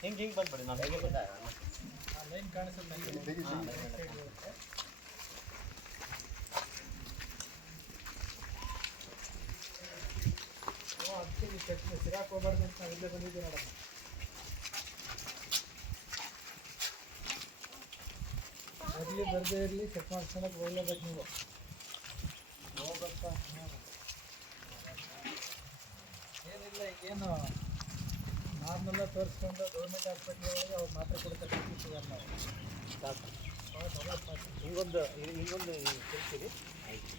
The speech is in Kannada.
ಹಿಂಗೆ ಬಂದ್ಬಿಡಿ ನಾವು ಹೇಗೆ ಬಂದ ಲೈನ್ ಕಾಣಿಸುತ್ತೆ ಅದಕ್ಕೆ ಸಿರಾಕ್ ಹೋಗ್ಬಾರ್ದು ಅಂತ ನಾವು ಇಲ್ಲೇ ಬಂದಿದ್ದೀವಿ ನೋಡೋಣ. ಬರಲಿ ಬರದೇ ಇರಲಿ ಚೆಕ್ ಮಾಡ್ಸ್ಕೊಳಕ್ಕೆ ಹೋಗ್ಲೇಬೇಕು ನೀವು ಹೋಗ್ಬೇಕಾ. ಏನಿಲ್ಲ ಈಗೇನು ನಾರ್ಮಲ್ಲ ತೋರಿಸ್ಕೊಂಡು ಗೌರ್ಮೆಂಟ್ ಹಾಸ್ಪಿಟ್ಲ್ಗಳಿಗೆ ಅವ್ರು ಮಾತ್ರೆ ಕೊಡ್ತಾರೆ ನಾವು ಹಿಂಗೊಂದು ಹಿಂಗೊಂದು ಕೊಡ್ತೀರಿ ಆಯ್ತು.